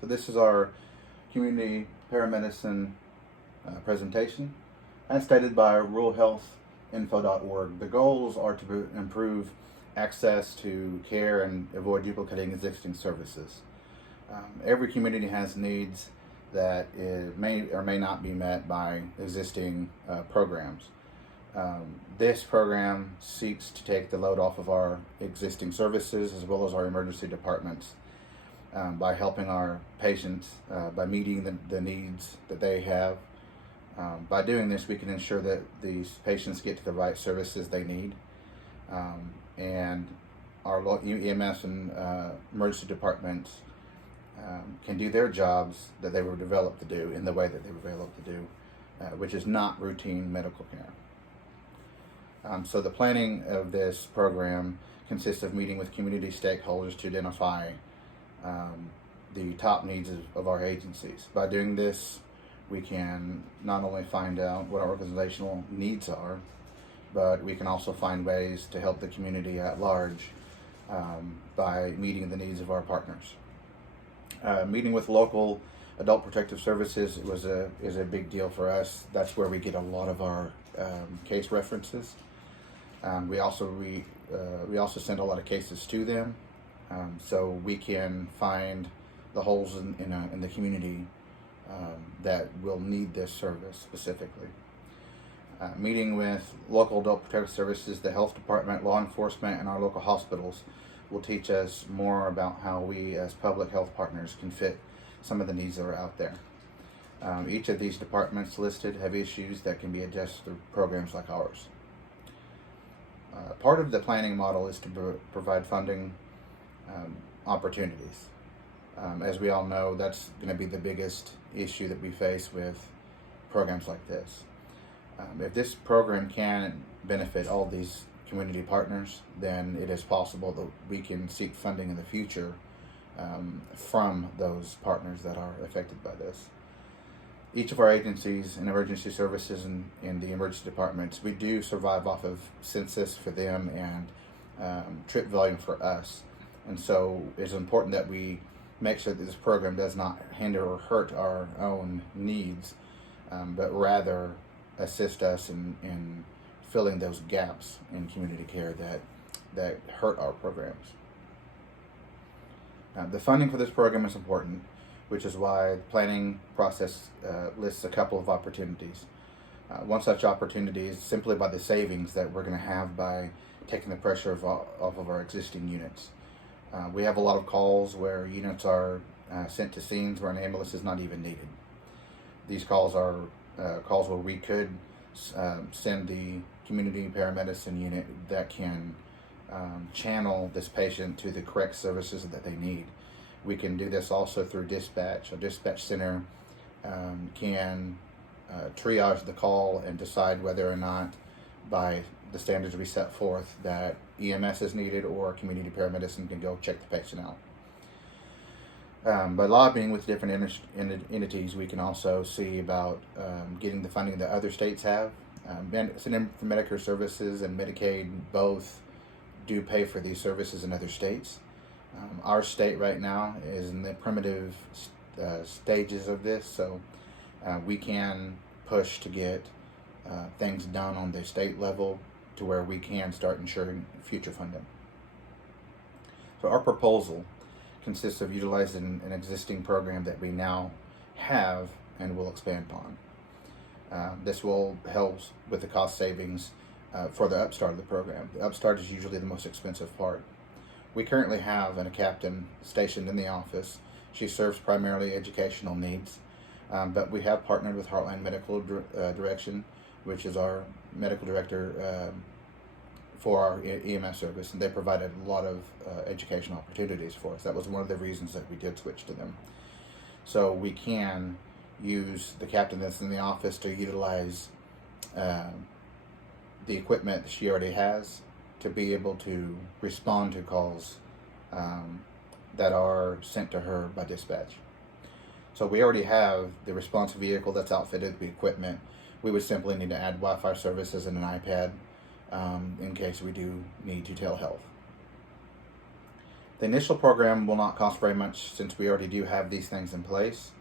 So this is our community paramedicine presentation, as stated by ruralhealthinfo.org. The goals are to improve access to care and avoid duplicating existing services. Every community has needs that may or may not be met by existing programs. This program seeks to take the load off of our existing services as well as our emergency departments by helping our patients, by meeting the needs that they have. By doing this, we can ensure that these patients get to the right services they need, and our EMS and emergency departments can do their jobs that they were developed to do in the way that they were developed to do, which is not routine medical care. So the planning of this program consists of meeting with community stakeholders to identify the top needs of our agencies. By doing this, we can not only find out what our organizational needs are, but we can also find ways to help the community at large by meeting the needs of our partners. Meeting with local adult protective services is a big deal for us. That's where we get a lot of our case references. We also send a lot of cases to them, so we can find the holes in the community that will need this service specifically. Meeting with local adult protective services, the health department, law enforcement, and our local hospitals will teach us more about how we as public health partners can fit some of the needs that are out there. Each of these departments listed have issues that can be addressed through programs like ours. Part of the planning model is to provide funding opportunities. As we all know, that's going to be the biggest issue that we face with programs like this. If this program can benefit all these community partners, then it is possible that we can seek funding in the future from those partners that are affected by this. Each of our agencies and emergency services in the emergency departments, we do survive off of census for them and trip volume for us. And so it's important that we make sure that this program does not hinder or hurt our own needs, but rather assist us in filling those gaps in community care that hurt our programs. The funding for this program is important, which is why the planning process lists a couple of opportunities. One such opportunity is simply by the savings that we're going to have by taking the pressure off of our existing units. We have a lot of calls where units are sent to scenes where an ambulance is not even needed. These calls are calls where we could send the community paramedicine unit that can channel this patient to the correct services that they need. We can do this also through dispatch. A dispatch center can triage the call and decide whether or not, by the standards we set forth, that EMS is needed or community paramedicine can go check the patient out. By lobbying with different entities, we can also see about getting the funding that other states have. Centers for Medicare Services and Medicaid both do pay for these services in other states. Our state right now is in the primitive stages of this, so we can push to get things done on the state level to where we can start ensuring future funding. So our proposal consists of utilizing an existing program that we now have and will expand upon. This will help with the cost savings for the upstart of the program. The upstart is usually the most expensive part. We currently have a captain stationed in the office. She serves primarily educational needs, but we have partnered with Heartland Medical Direction, which is our medical director for our EMS service, and they provided a lot of educational opportunities for us. That was one of the reasons that we did switch to them. So we can use the captain that's in the office to utilize the equipment she already has to be able to respond to calls that are sent to her by dispatch. So we already have the response vehicle that's outfitted with equipment. We would simply need to add Wi-Fi services and an iPad in case we do need to telehealth. The initial program will not cost very much since we already do have these things in place.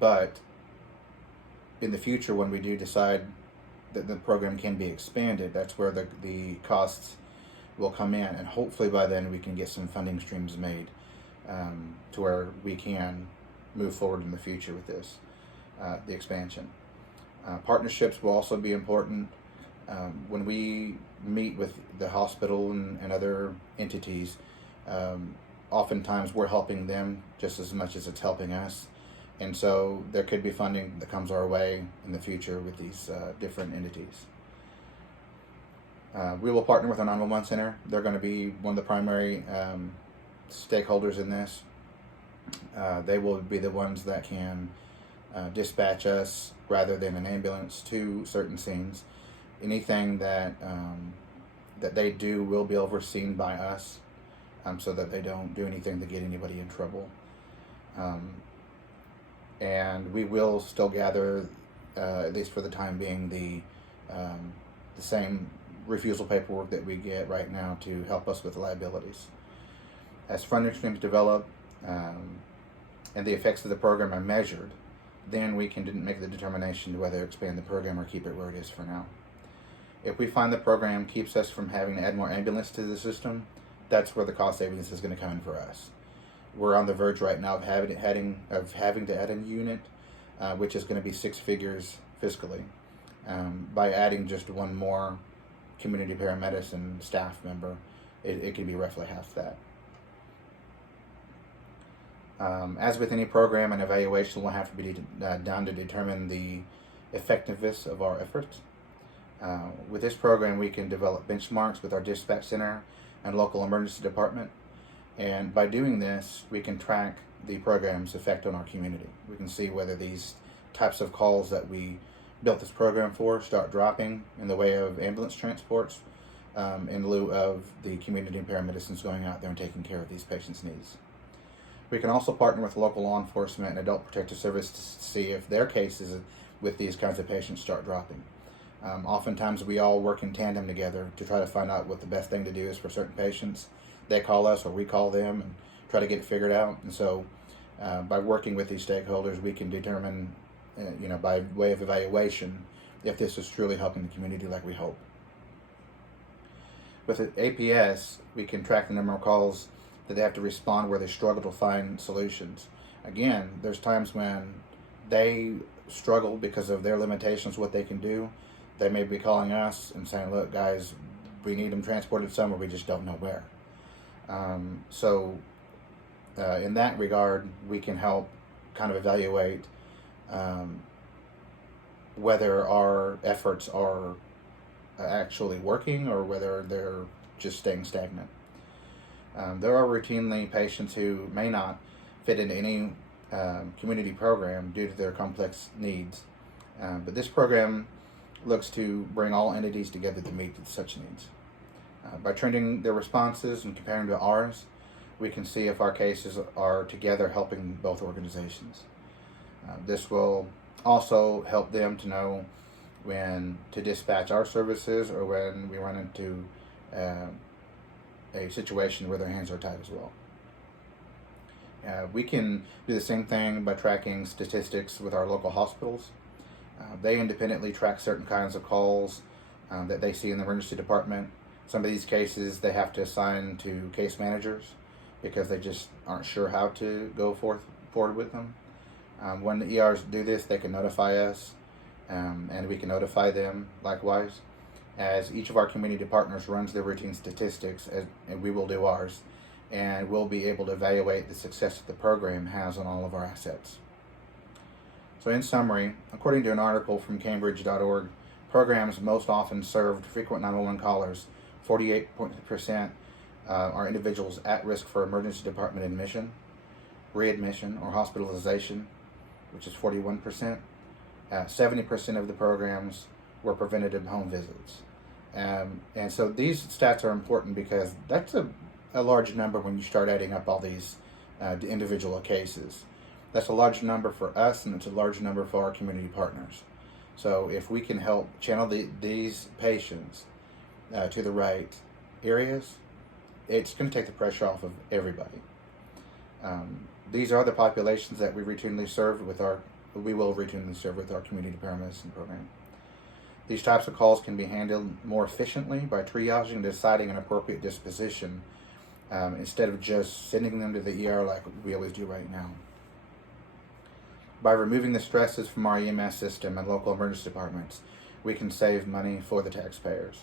But in the future, when we do decide that the program can be expanded, that's where the costs will come in, and hopefully by then we can get some funding streams made to where we can move forward in the future with this, the expansion. Partnerships will also be important. When we meet with the hospital and other entities, oftentimes we're helping them just as much as it's helping us. And so there could be funding that comes our way in the future with these different entities. We will partner with a 911 center. They're going to be one of the primary stakeholders in this. They will be the ones that can dispatch us rather than an ambulance to certain scenes. Anything that that they do will be overseen by us, so that they don't do anything to get anybody in trouble. And we will still gather, at least for the time being, the same refusal paperwork that we get right now to help us with liabilities. As funding streams develop and the effects of the program are measured, then we can make the determination to whether to expand the program or keep it where it is for now. If we find the program keeps us from having to add more ambulance to the system, that's where the cost savings is going to come in for us. We're on the verge right now of having to add a unit, which is going to be 6 figures fiscally. By adding just one more community paramedicine staff member, it can be roughly half that. As with any program, an evaluation will have to be done to determine the effectiveness of our efforts. With this program, we can develop benchmarks with our dispatch center and local emergency department. And by doing this, we can track the program's effect on our community. We can see whether these types of calls that we built this program for start dropping in the way of ambulance transports in lieu of the community paramedicines going out there and taking care of these patients' needs. We can also partner with local law enforcement and adult protective service to see if their cases with these kinds of patients start dropping. Oftentimes we all work in tandem together to try to find out what the best thing to do is for certain patients. They call us or we call them and try to get it figured out. And so by working with these stakeholders, we can determine, by way of evaluation, if this is truly helping the community like we hope. With APS, we can track the number of calls that they have to respond where they struggle to find solutions. Again, there's times when they struggle because of their limitations, what they can do. They may be calling us and saying, look, guys, we need them transported somewhere, we just don't know where. In that regard, we can help kind of evaluate whether our efforts are actually working or whether they're just staying stagnant. There are routinely patients who may not fit into any community program due to their complex needs, but this program looks to bring all entities together to meet such needs. By trending their responses and comparing to ours, we can see if our cases are together helping both organizations. This will also help them to know when to dispatch our services or when we run into a situation where their hands are tied as well. We can do the same thing by tracking statistics with our local hospitals. They independently track certain kinds of calls that they see in the emergency department. Some of these cases they have to assign to case managers because they just aren't sure how to go forward with them. When the ERs do this, they can notify us, and we can notify them likewise. As each of our community partners runs their routine statistics, and we will do ours, and we'll be able to evaluate the success that the program has on all of our assets. So in summary, according to an article from Cambridge.org, programs most often served frequent 911 callers, 48% are individuals at risk for emergency department admission, readmission, or hospitalization, which is 41%. 70% of the programs were preventative home visits. And so these stats are important because that's a large number when you start adding up all these individual cases. That's a large number for us, and it's a large number for our community partners. So if we can help channel these patients to the right areas, it's going to take the pressure off of everybody. These are the populations that we will routinely serve with our community paramedicine program. These types of calls can be handled more efficiently by triaging and deciding an appropriate disposition instead of just sending them to the ER like we always do right now. By removing the stresses from our EMS system and local emergency departments, we can save money for the taxpayers.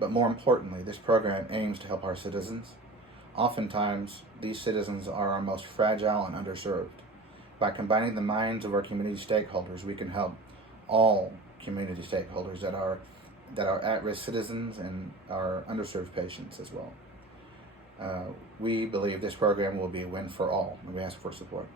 But more importantly, this program aims to help our citizens. Oftentimes, these citizens are our most fragile and underserved. By combining the minds of our community stakeholders, we can help all community stakeholders that are at-risk citizens and our underserved patients as well. We believe this program will be a win for all, and we ask for support.